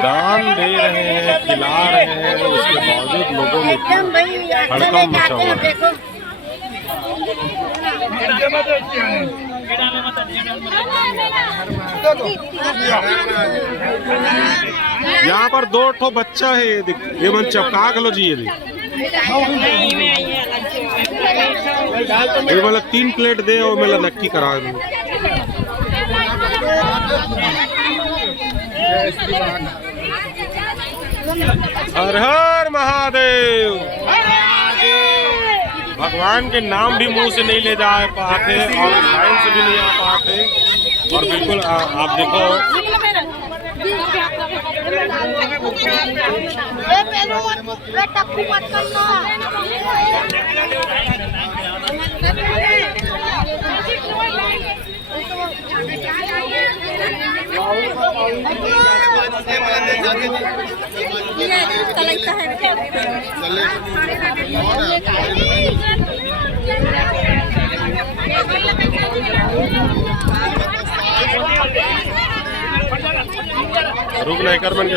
दान दे रहे हैं, खिला रहे हैं, उसके बावजूद लोगों में हड़कंप मचा हुआ है। यहाँ पर 2 ठो बच्चा है, ये मन चपका खलो जी। ये मतलब 3 प्लेट दे और मतलब नक्की करा दूं। हर हर महादेव। भगवान के नाम भी मुंह से नहीं ले जा पाते और लाइन से भी नहीं आ पाते। और बिल्कुल आप देखो रुक नहीं कर बन के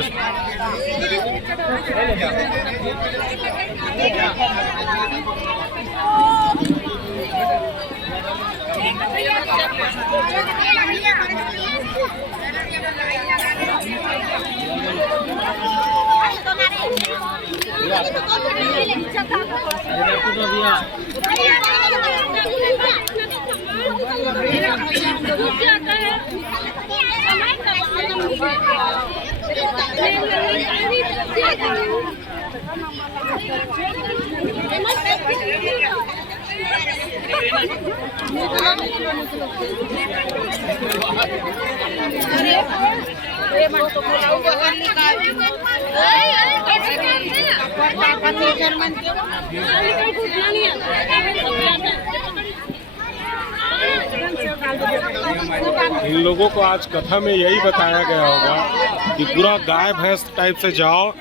इन लोगों को आज कथा में यही बताया गया होगा कि पूरा गाय भैंस टाइप से जाओ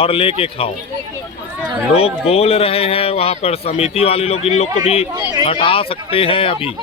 और लेके खाओ। लोग बोल रहे हैं वहाँ पर, समिति वाले लोग इन लोग को भी हटा सकते हैं अभी।